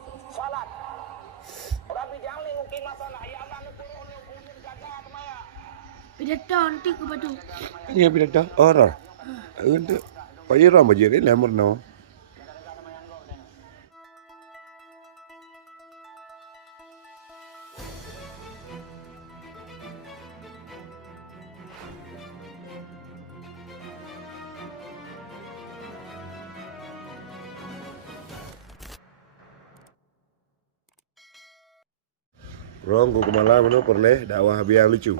mengurus salat. Rabbi jangan mungkin masalah. Ya Allah nak turun ulun jaga kemaya. Pidato nanti ke batu. Ini pidato orang. Untuk payah majir ini lemur no. Rong ko kumala mano perle dakwah biang lucu.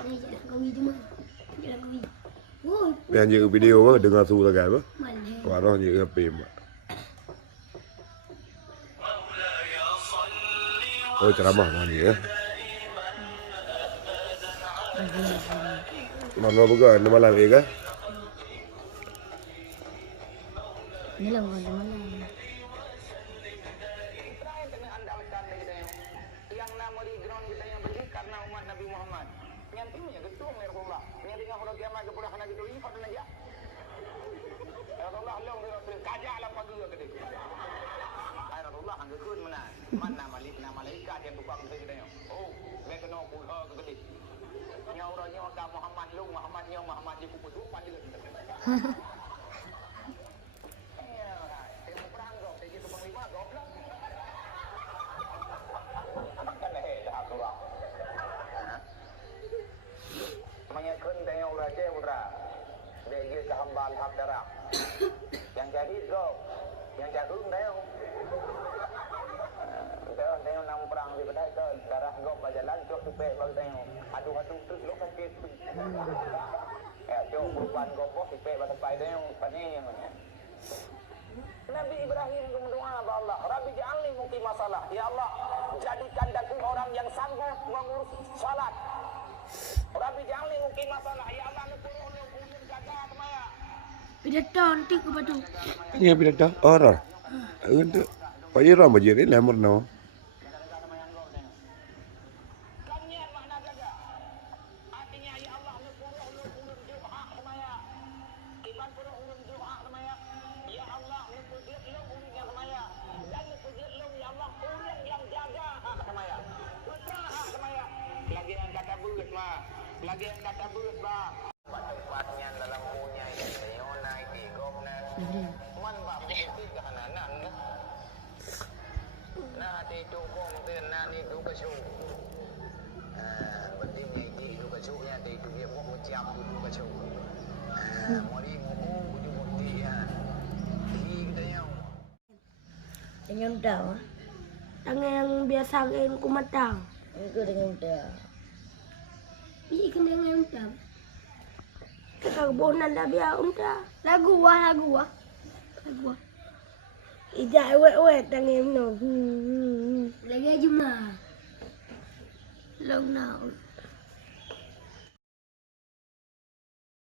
Ini jalan kawi cuma. Jalan kawi. Woi, Biang je video mah dengar su tagai mah. mana? Warah je ngape mah. Oh ceramah mana ya? Mana bukan malam ni kan? Ini lah mana. Yang nama di ground kita yang beli karena umat Nabi Muhammad. Yang timnya gedung ya Rasulullah. Yang dengan orang kiamat ke pulang gitu ini pada aja. Ya Rasulullah long dia kajaklah pagi ke dia. Ai Rasulullah hang keun mana? Mana malaikat yang tukang kita ni. Oh, mereka nak pulang ke dia. Yang orangnya orang Muhammad long Muhammad dia puput pan dia. Menyekan dengan uraja udara, dia kehambaan hak darah. Yang jadi go, yang jagung dia. Dia nang perang di bedai ke darah go berjalan cok supaya bang dia. Aduh terus lo sakit. Ya cok perubahan go bos supaya pada pai dia paning. Nabi Ibrahim berdoa kepada Allah, Rabbi jangan mungkin masalah. Ya Allah, jadikan aku orang yang sanggup mengurus salat. Rabbi jangan mungkin masalah. Ya Allah nak turun ulun jaga kemaya. Pidato nanti ke batu. Ini pidato orang. Untuk payah majir ini lemur no. Kalian makna jaga. Artinya ya Allah nak turun ulun doa kemaya. Iman turun ulun doa kemaya. Ya Allah nak turun ulun yang kemaya. Dan nak turun ya Allah ulun yang jaga kemaya. Putra kemaya. Lagi yang kata beut mah. Lagi yang kata beut bah. Tempatnya dalam punya yang neona di gomna. Man ba mesti kahanan. Nah di tukong tin na ni du ka su. Penting ni du ka su nya di du dia mo ciam du ka su. Mari mo du mo ti ya. Di kita yang. Dengan tahu. Tangan yang biasa kan kumatang. Itu dengan tahu. Ini kena dengan tahu. Kekarbonan dah biar unta. Lagu wah. Ijak wet tangan no. Lagi aja mah. Long now.